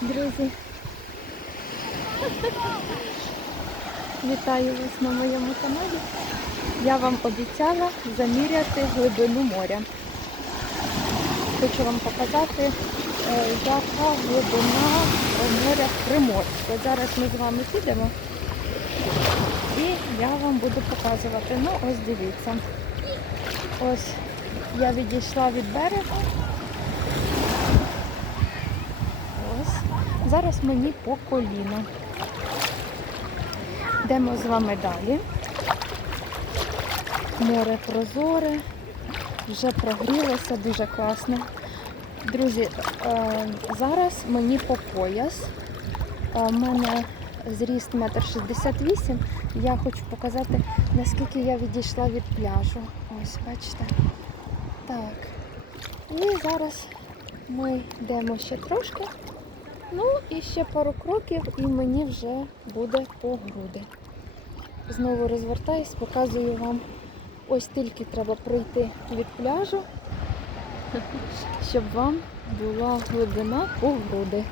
Друзі. Вітаю вас на моєму каналі. Я вам обіцяла заміряти глибину моря. Хочу вам показати, е, яка глибина моря Приморська. Зараз ми з вами підемо і я вам буду показувати. Ну, ось дивіться. Ось я відійшла від берега. Ось. Зараз мені по коліна. Йдемо з вами далі. Море прозоре, вже прогрілося, дуже класно. Друзі, е, зараз мені по пояс. У мене зріст 1,68 м. Я хочу показати, наскільки я відійшла від пляжу. Ось, бачите. Так. І зараз ми йдемо ще трошки. Ну і ще пару кроків, і мені вже буде по груди. Знову розвертаюсь, показую вам. Ось тільки треба пройти від пляжу, щоб вам була глибина по груди.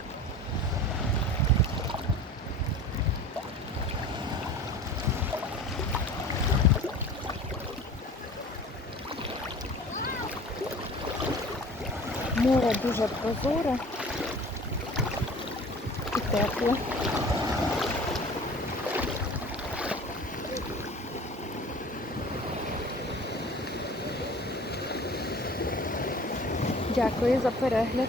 Море дуже прозоре і тепло. Дякую за перегляд.